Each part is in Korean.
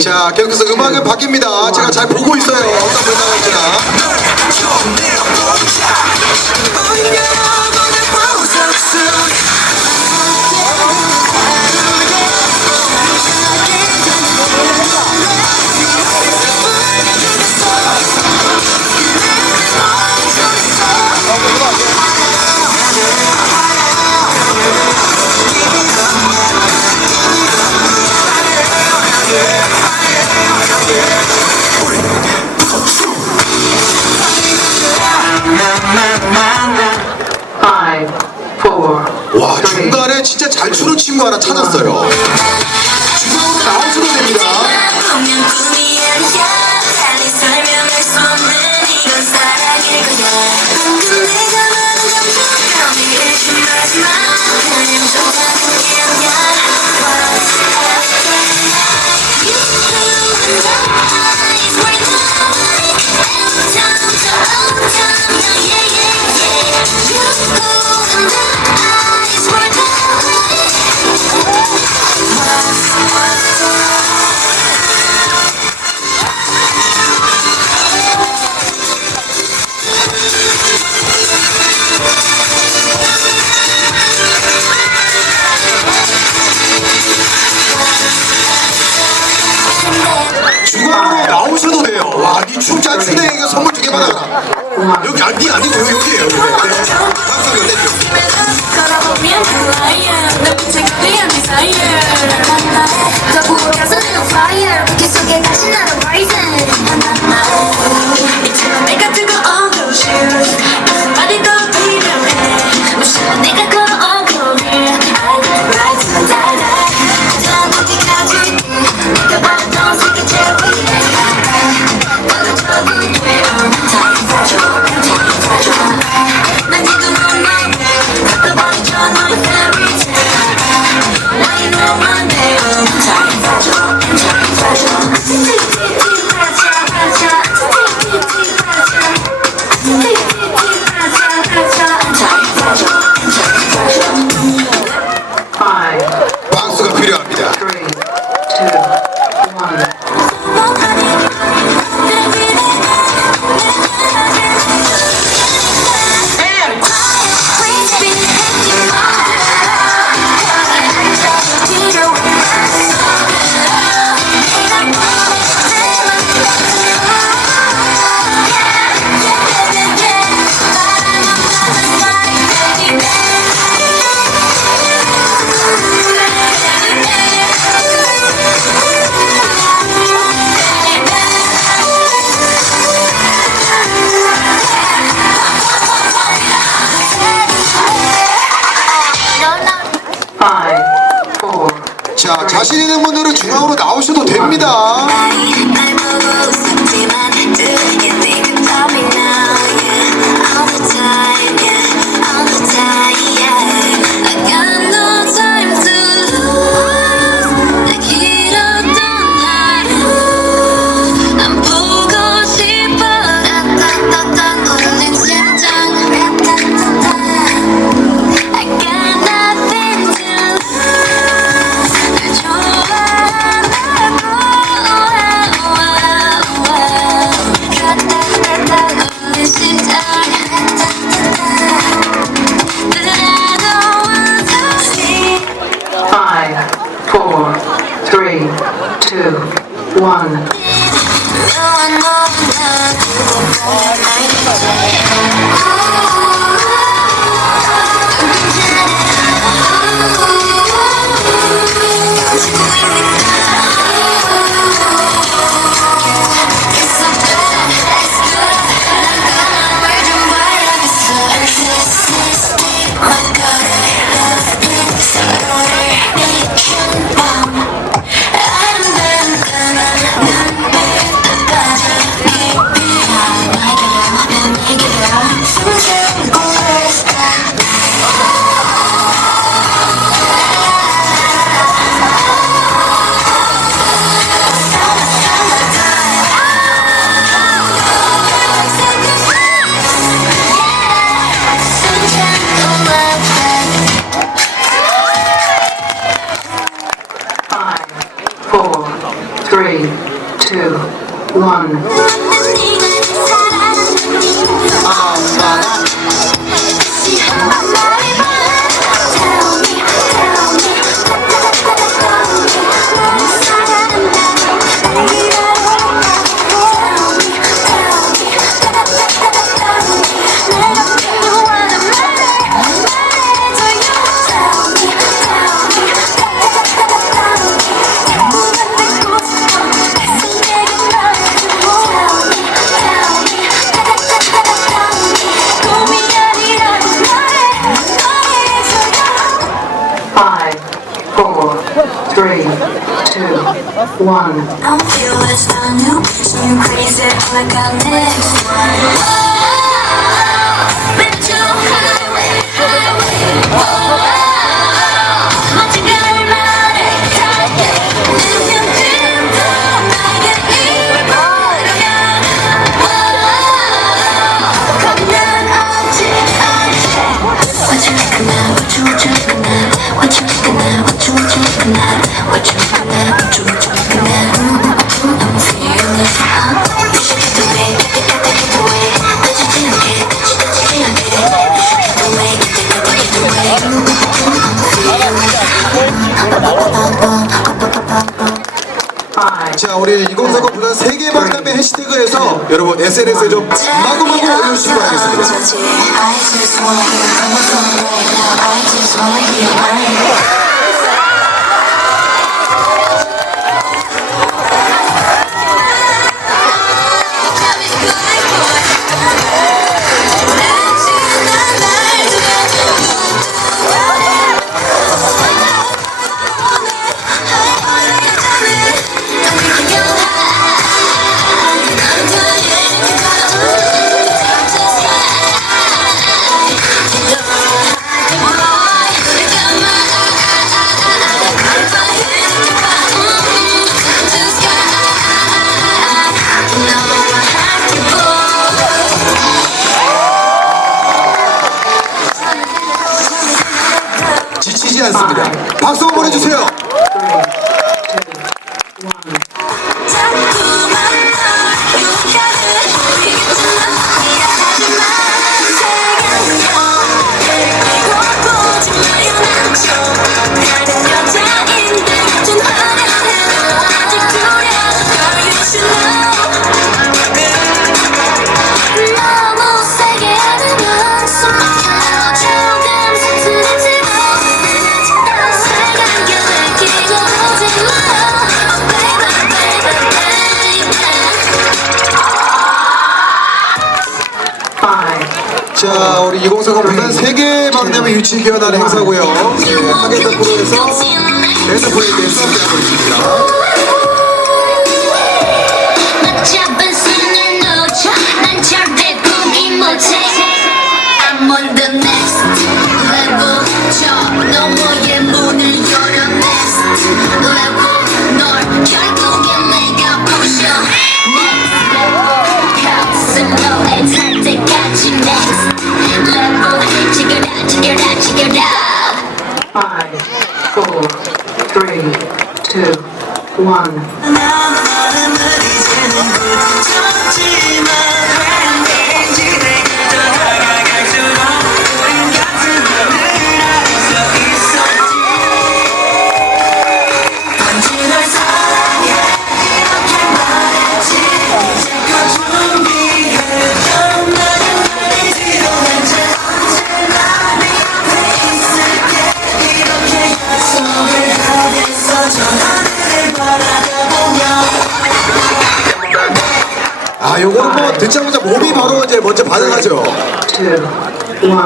자, 계속해서 음악은 바뀝니다. 제가 잘 보고 있어요. 어떤 분 나올지나. 와, 중간에 진짜 잘 추는 친구 하나 찾았어요. 중간으로 나오셔도 됩니다. 중간으로 나오셔도 돼요. 와, 니 춤 잘 추네. 이거 선물 2개 받아라. 여기 아니 아니고 여기에요. 박수가 필요합니다. 3, 2, 1. 자, 자신 있는 분들은 중앙으로 나오셔도 됩니다. Cause One. I'm fearless, I knew, you crazy like our next one. Metro highway, 멋진 결말에 닿게 느껴진다 나에게 이끌어면 겁난 없지 않게 What you like now, what you like now, what you like now, what you like now, what you like now, what you like now. 자, 우리 2030 부산 세계 박람회 해시태그에서 여러분 SNS에 좀 마구마구 올려주시기 바라겠습니다. 지치지 않습니다. 박수 한번 보내주세요. 자, 우리 2030 부산 세계 박람회 유치 기원하는 행사고요. 하겐터 프로에서 랜덤플레이댄스 함께하고 있습니다. I'm on the next level. 저 너머의 문을 열어 next level. 널 결국엔 내가 부셔 next level. 가슴 살 때까지 next level. Check it out, check it out, check it out. 5, 4, 3, 2, 1. 아, 요거는 뭐 듣자마자 몸이 바로 이제 먼저 반응하죠. 2, 1.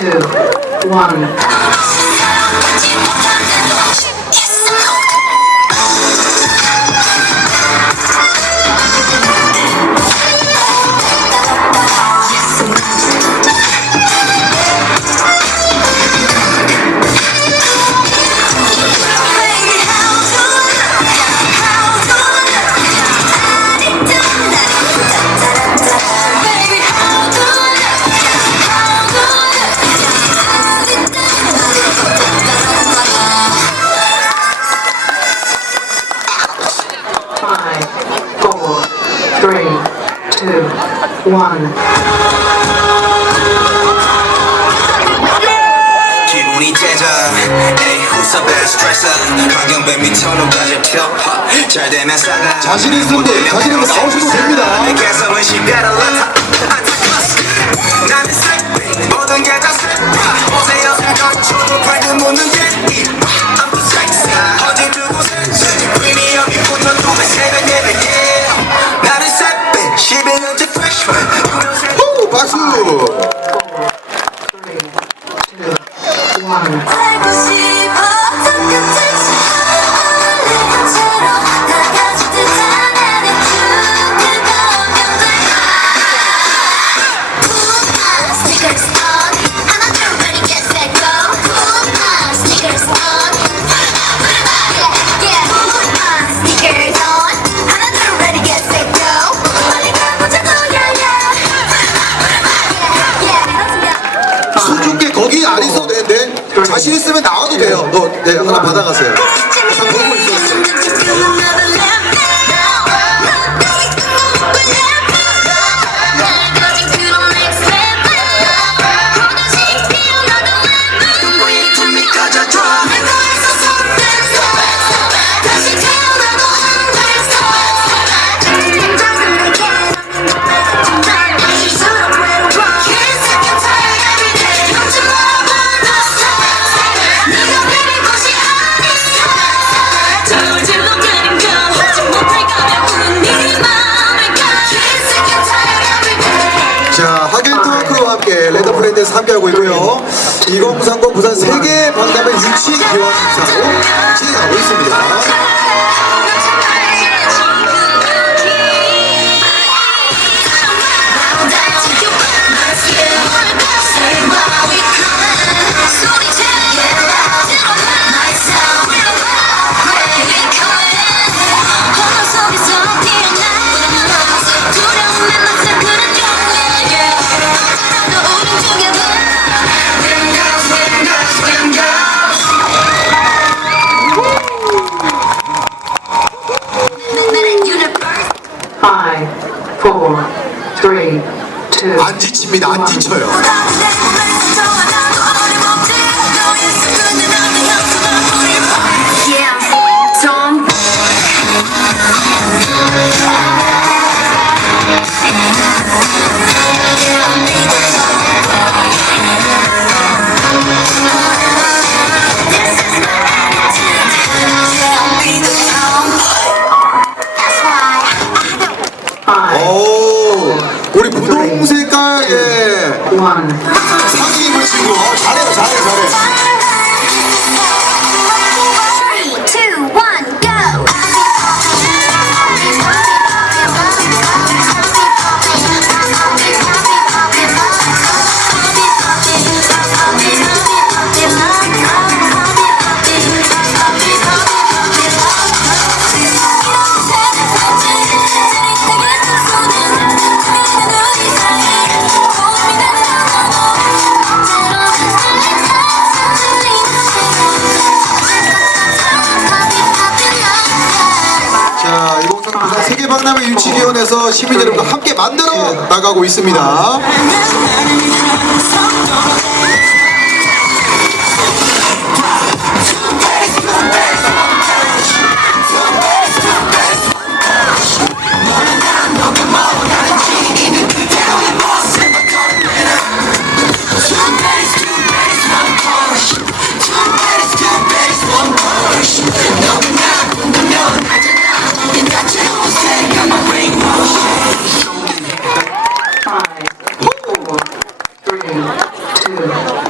2, 1. 기분이 째져 에이 후서배 스트레스 환경배 밑으로까지 튀어 잘 되면 싸가 자신 있으면 나오셔도 됩니다. 내 개성은 시대를 나는 슬피 모든 게 다 슬퍼 오세요 저도 밝은 모든 게 I'm the sex 어디 누구든지 프리미엄이 붙어 놈의 새벽 예배 나는 슬피 11년째 freshman 후, 박수. 3, 2, 1. 알고 싶어 똑같은 설레는 채로 다 같이 듣자는 춤을 보면 돼 Put my sneakers on I'm not ready get set go Put my sneakers on Yeah Put my sneakers on I'm not ready get set go 빨리 가보자고 yeah yeah 수줍게 거기 안 있어도 되는데 자신 있으면 나와도 돼요. 너 네, 하나 받아가세요. 다 보고 있었어요. 자, 하겐터 크루와 함께 랜덤플레이댄스 함께하고 있고요. 2030 부산 세계 박람회 유치 기원 행사로 진행하고 있습니다. Five, four, three, two. 안 지칩니다. 안 지쳐요. Five, 오, 우리 분홍 색깔의 one. 상의 입은 친구. 잘해요, 잘해, 잘해. 3, 2, 1, go! 자, 2030 부산 세계 박람회 유치 기원에서 시민 여러분과 함께 만들어 나가고 있습니다. Five, four, three, two,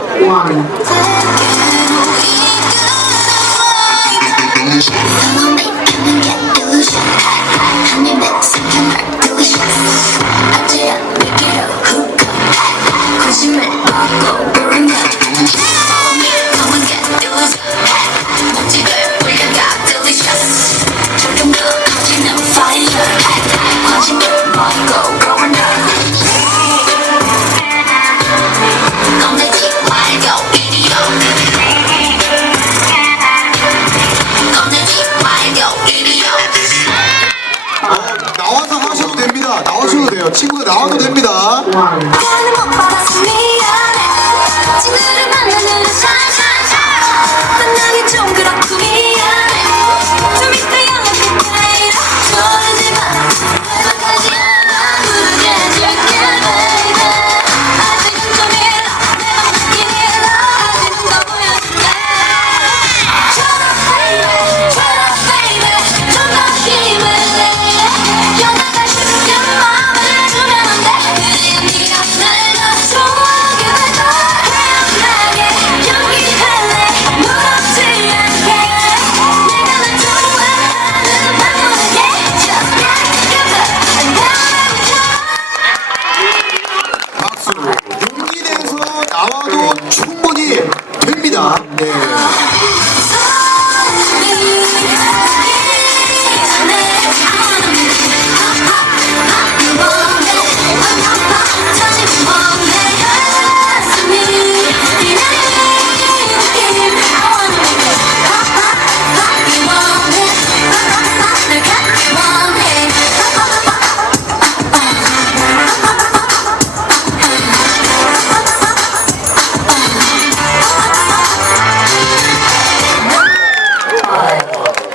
친구들 나와도 됩니다. one. 나는 못 받았어 미안해 친구를 만나느라 샤샤샤 만나기 좀 그렇고 미안해 좀 이따 연락할게 조르지마 연락하지 않아 부르게 해줄게 baby 아직은 좀 일러 내맘 듣긴 일러 아직은 더 보여줄게 Shut up baby 좀 더 힘을 내 연락할 쉽게 마음을 주면 안 돼 그래야 네가 날 더 좋아하게 될걸 태연하게 연기할래 무섭지 않게 내가 널 좋아하는 방법에 Just get together and then 박수. 용기 내서 나와도 충분히 됩니다. 네.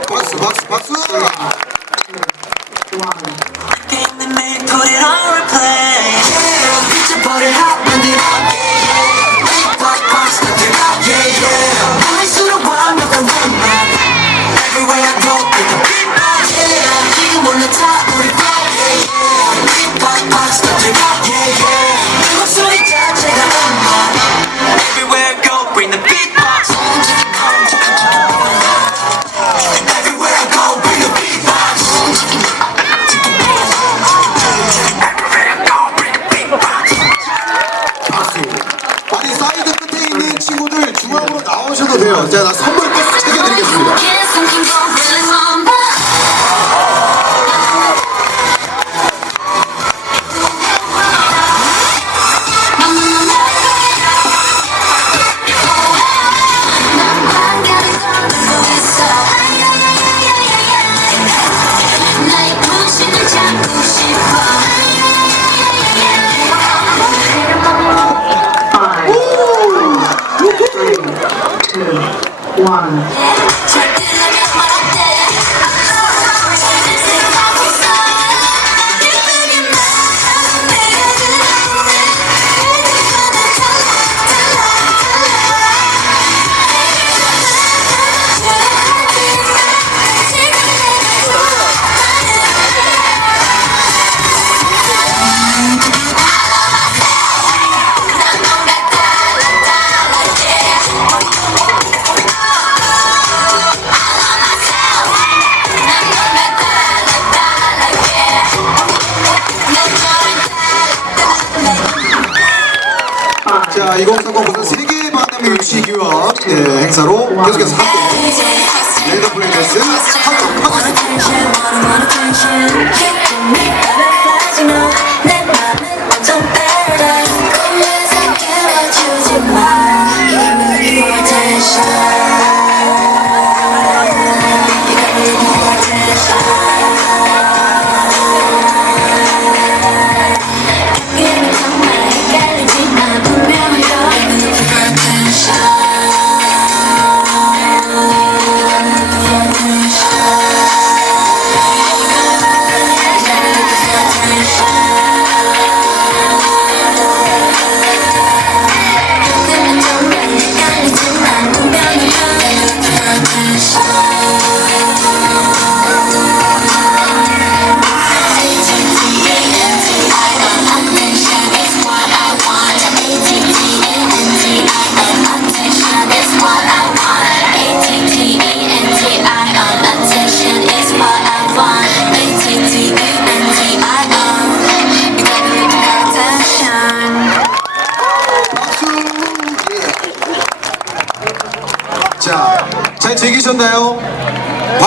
박수, 박수, 박수. One. Game and made, put it on replay. Picture put it out, and it up. Big black box, put it out, yeah, yeah. 할수록 완벽한 것만. Everywhere I go, with the big box, yeah. 지금 올라타, 우리 flow, yeah, yeah. Big black box, put it out, yeah, yeah. 그 목소리 자체가 음악. Everywhere I go, bring the beat box. Everywhere I go, bring the beat box. 박수. 아니 사이드 끝에 있는 친구들 중앙으로 나오셔도 돼요. 제가 선물 꼭 챙겨드리겠습니다. 나의 부심을 잡고 싶어 Five, three, two, one. 잘 들으면 말할게 생각하고 있어 예쁘게 난 내가 자, 2030 부산 세계 만남의 유치 기원 행사로 계속해서 함께 랜덤플레이댄스 학교 카메라맨이 자, 잘 즐기셨나요?